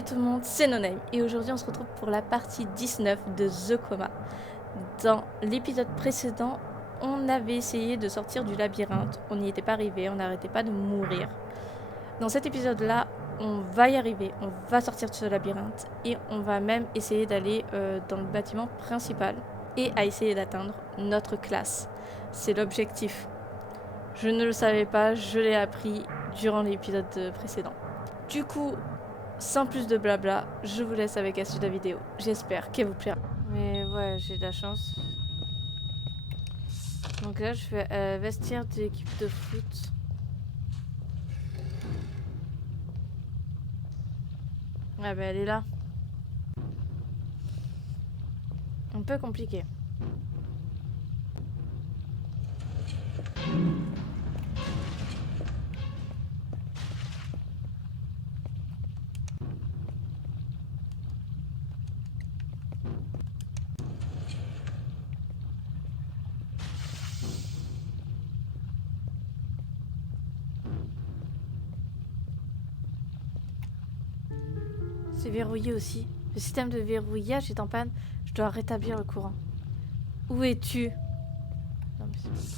Salut tout le monde, c'est Noname et aujourd'hui on se retrouve pour la partie 19 de The Coma. Dans l'épisode précédent, on avait essayé de sortir du labyrinthe, on n'y était pas arrivé, on n'arrêtait pas de mourir. Dans cet épisode-là, on va y arriver, on va sortir de ce labyrinthe et on va même essayer d'aller dans le bâtiment principal et à essayer d'atteindre notre classe. C'est l'objectif. Je ne le savais pas, je l'ai appris durant l'épisode précédent. Du coup, sans plus de blabla, je vous laisse avec la suite de la vidéo. J'espère qu'elle vous plaira. Mais ouais, j'ai de la chance. Donc là, je fais vestiaire de l'équipe de foot. Ah bah elle est là. Un peu compliqué. C'est verrouillé aussi. Le système de verrouillage est en panne. Je dois rétablir le courant. Où es-tu? Non mais c'est pas possible.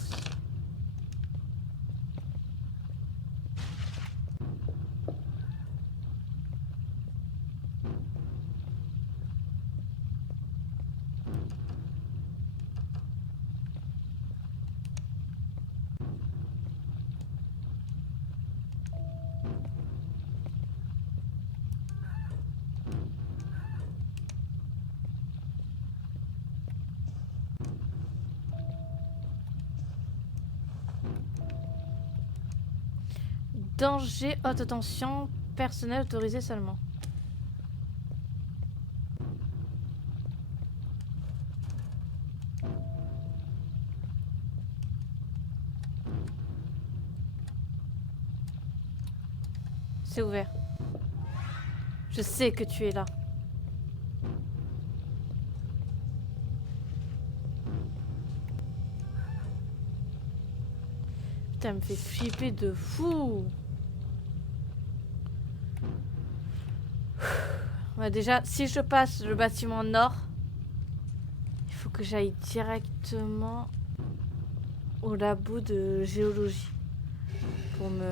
Danger, haute tension, personnel autorisé seulement. C'est ouvert. Je sais que tu es là. Putain, elle me fait flipper de fou. Ouais, déjà, si je passe le bâtiment nord, il faut que j'aille directement au labo de géologie pour me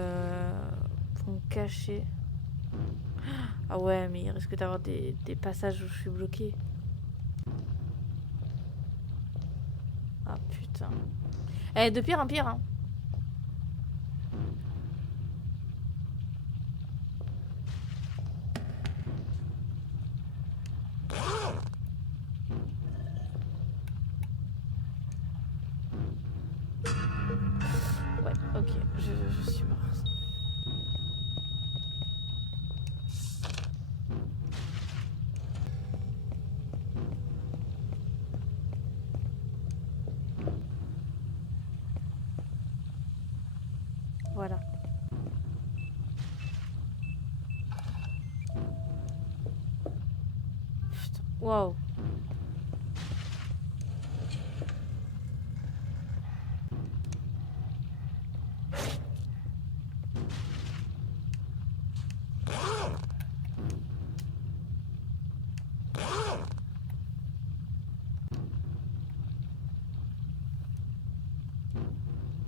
cacher. Ah ouais, mais il risque d'avoir des passages où je suis bloquée. Ah putain. Eh, de pire en pire, hein. Ouais, ok, je suis morte. Voilà. Putain, waouh.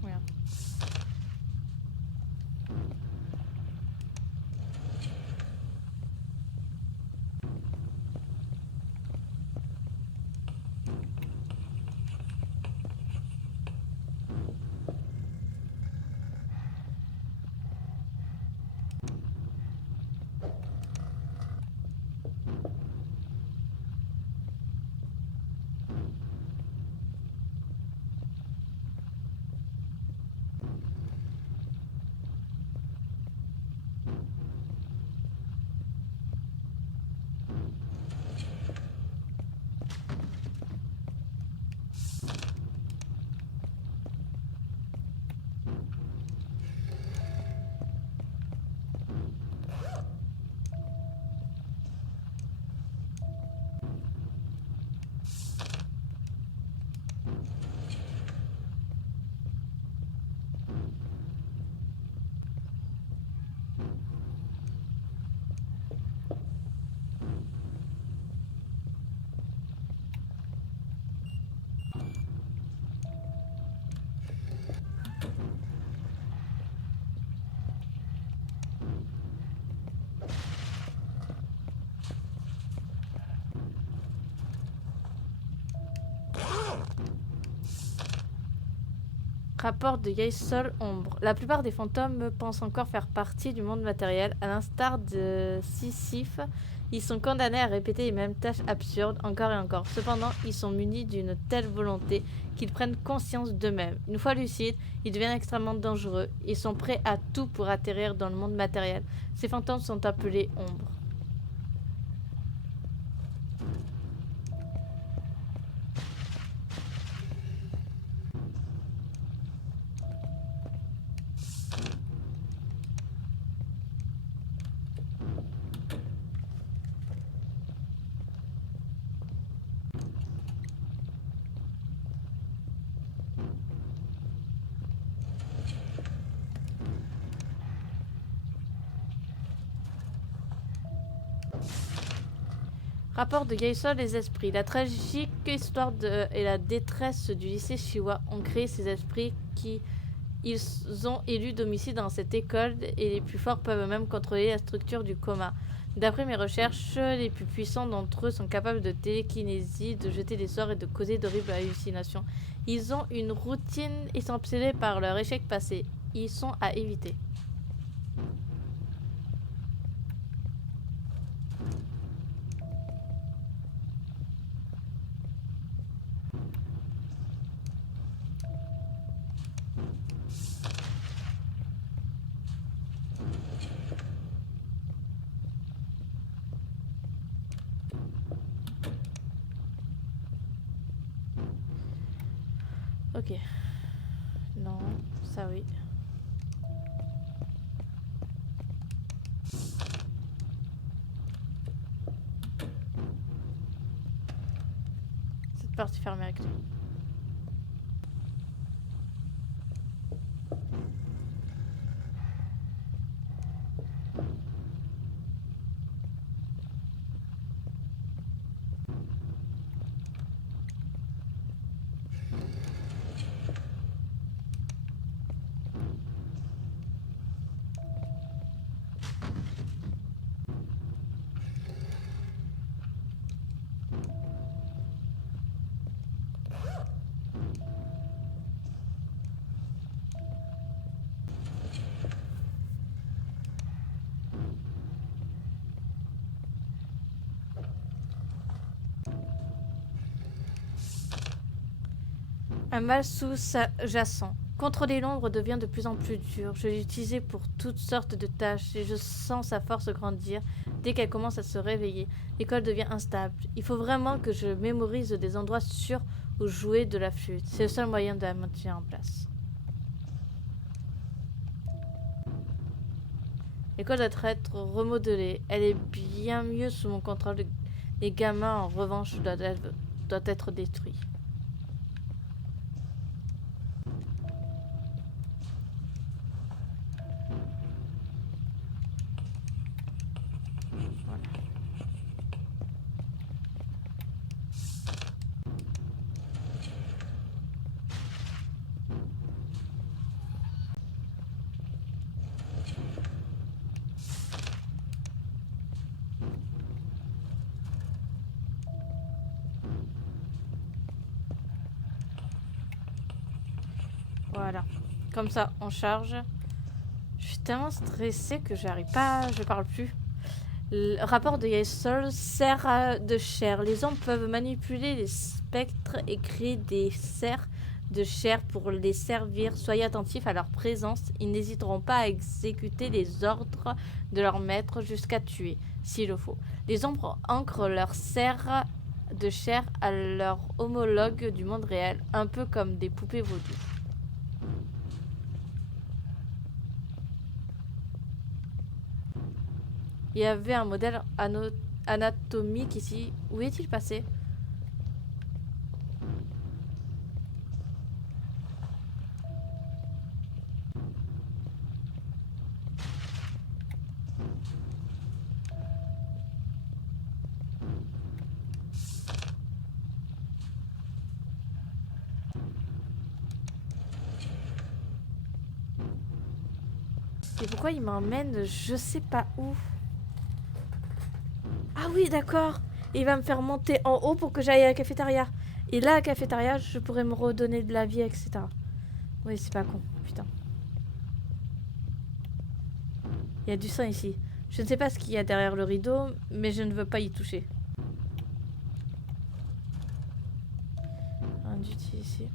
Merde. Rapport de Yeisol Ombre. La plupart des fantômes pensent encore faire partie du monde matériel. À l'instar de Sisyphe, ils sont condamnés à répéter les mêmes tâches absurdes encore et encore. Cependant, ils sont munis d'une telle volonté qu'ils prennent conscience d'eux-mêmes. Une fois lucides, ils deviennent extrêmement dangereux et sont prêts à tout pour atterrir dans le monde matériel. Ces fantômes sont appelés ombres. Rapport de Yeisol les esprits. La tragique histoire et la détresse du lycée Shiwa ont créé ces esprits qui ils ont élu domicile dans cette école et les plus forts peuvent même contrôler la structure du coma. D'après mes recherches, les plus puissants d'entre eux sont capables de télékinésie, de jeter des sorts et de causer d'horribles hallucinations. Ils ont une routine et sont obsédés par leur échec passé. Ils sont à éviter. Ok. Non, ça oui. Cette partie fermée avec lui. Un mal sous-jacent. Contrôler l'ombre devient de plus en plus dur. Je l'ai utilisé pour toutes sortes de tâches et je sens sa force grandir dès qu'elle commence à se réveiller. L'école devient instable. Il faut vraiment que je mémorise des endroits sûrs où jouer de la flûte. C'est le seul moyen de la maintenir en place. L'école doit être remodelée. Elle est bien mieux sous mon contrôle. Les gamins, en revanche, doivent être détruits. Voilà. Comme ça, on charge. Je suis tellement stressée que j'arrive pas... Je parle plus. Le rapport de Yeisol serre de chair. Les hommes peuvent manipuler les spectres et créer des serres de chair pour les servir. Soyez attentifs à leur présence. Ils n'hésiteront pas à exécuter les ordres de leur maître jusqu'à tuer, s'il le faut. Les ombres ancrent leurs serres de chair à leur homologue du monde réel, un peu comme des poupées vaudou. Il y avait un modèle anatomique ici. Où est-il passé? Et pourquoi il m'emmène je sais pas où? Ah oui, d'accord. Il va me faire monter en haut pour que j'aille à la cafétéria. Et là, à la cafétéria, je pourrais me redonner de la vie, etc. Oui, c'est pas con, putain. Il y a du sang ici. Je ne sais pas ce qu'il y a derrière le rideau, mais je ne veux pas y toucher. Rien d'utile ici.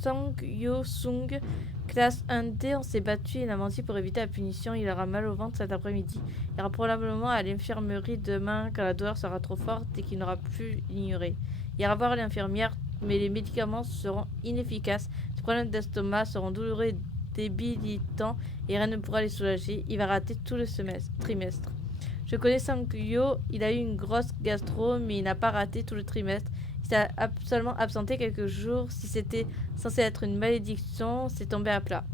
Sang Yo-sung, classe 1D, on s'est battu, il a menti pour éviter la punition, il aura mal au ventre cet après-midi. Il ira probablement à l'infirmerie demain quand la douleur sera trop forte et qu'il n'aura plus l'ignorer. Il ira voir l'infirmière, mais les médicaments seront inefficaces, ses problèmes d'estomac seront douloureux et débilitants et rien ne pourra les soulager. Il va rater tout le trimestre. Je connais Sang-yo, il a eu une grosse gastro, mais il n'a pas raté tout le trimestre. Il s'est seulement absenté quelques jours. Si c'était censé être une malédiction, c'est tombé à plat.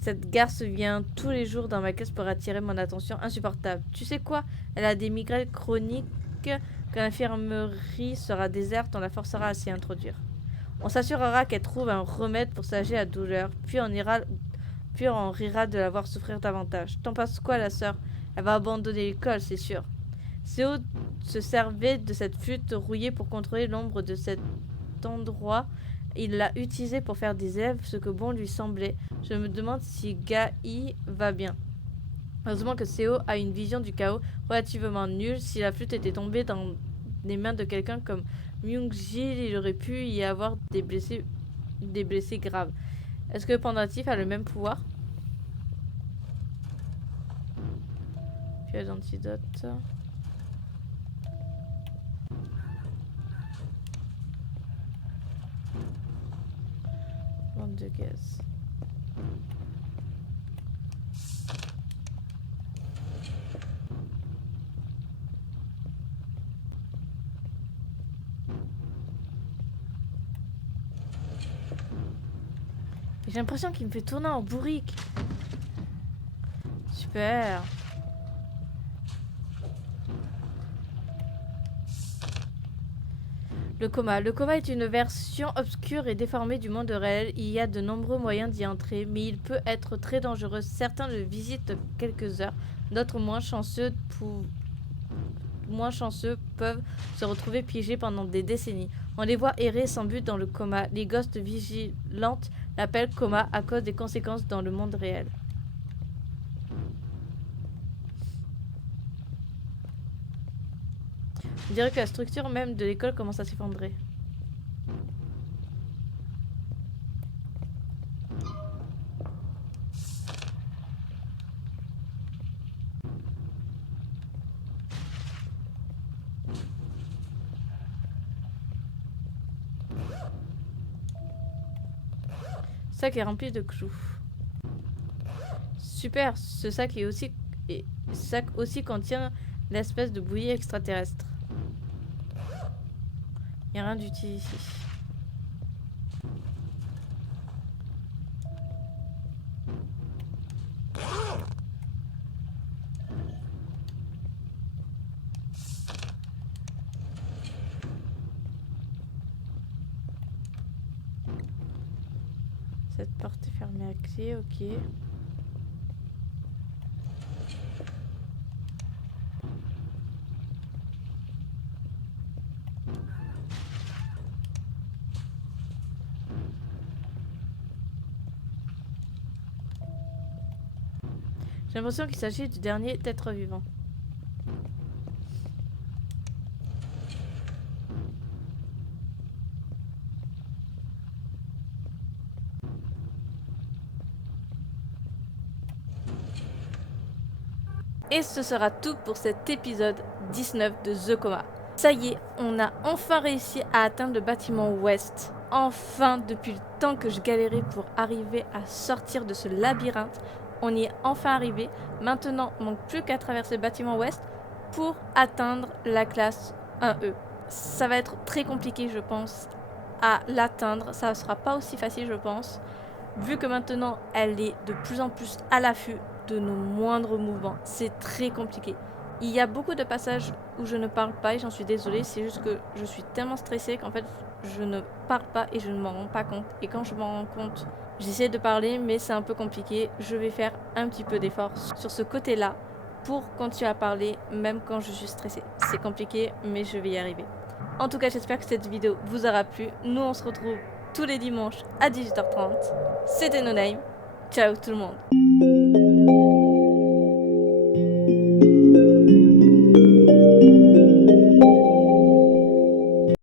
Cette garce vient tous les jours dans ma caisse pour attirer mon attention insupportable. Tu sais quoi? Elle a des migraines chroniques. Quand l'infirmerie sera déserte, on la forcera à s'y introduire. On s'assurera qu'elle trouve un remède pour soulager la douleur, puis on rira de la voir souffrir davantage. T'en penses quoi, la sœur? Elle va abandonner l'école, c'est sûr. Seo se servait de cette flûte rouillée pour contrôler l'ombre de cet endroit. Il l'a utilisée pour faire des élèves, ce que bon lui semblait. Je me demande si Gai va bien. Heureusement que Seo a une vision du chaos relativement nulle. Si la flûte était tombée dans les mains de quelqu'un comme Myung-jil, il aurait pu y avoir des blessés graves. Est-ce que le pendentif a le même pouvoir? Puis d'antidote. Vente de gaz. J'ai l'impression qu'il me fait tourner en bourrique. Super. Le coma. Le coma est une version obscure et déformée du monde réel. Il y a de nombreux moyens d'y entrer, mais il peut être très dangereux. Certains le visitent quelques heures, d'autres moins chanceux peuvent se retrouver piégés pendant des décennies. On les voit errer sans but dans le coma. Les ghosts vigilantes l'appellent coma à cause des conséquences dans le monde réel. On dirait que la structure même de l'école commence à s'effondrer. Ce sac est rempli de clous. Super, ce sac aussi contient l'espèce de bouillie extraterrestre. Il n'y a rien d'utile ici. Cette porte est fermée à clé, ok. J'ai l'impression qu'il s'agit du dernier être vivant. Et ce sera tout pour cet épisode 19 de The Coma. Ça y est, on a enfin réussi à atteindre le bâtiment ouest. Enfin, depuis le temps que je galérais pour arriver à sortir de ce labyrinthe, on y est enfin arrivé. Maintenant, il ne manque plus qu'à traverser le bâtiment ouest pour atteindre la classe 1E. Ça va être très compliqué, je pense, à l'atteindre. Ça ne sera pas aussi facile, je pense, vu que maintenant, elle est de plus en plus à l'affût de nos moindres mouvements. C'est très compliqué. Il y a beaucoup de passages où je ne parle pas et j'en suis désolée, c'est juste que je suis tellement stressée qu'en fait je ne parle pas et je ne m'en rends pas compte. Et quand je m'en rends compte, j'essaie de parler mais c'est un peu compliqué. Je vais faire un petit peu d'effort sur ce côté-là pour continuer à parler même quand je suis stressée. C'est compliqué mais je vais y arriver. En tout cas, j'espère que cette vidéo vous aura plu. Nous on se retrouve tous les dimanches à 18h30. C'était No Name. Ciao tout le monde.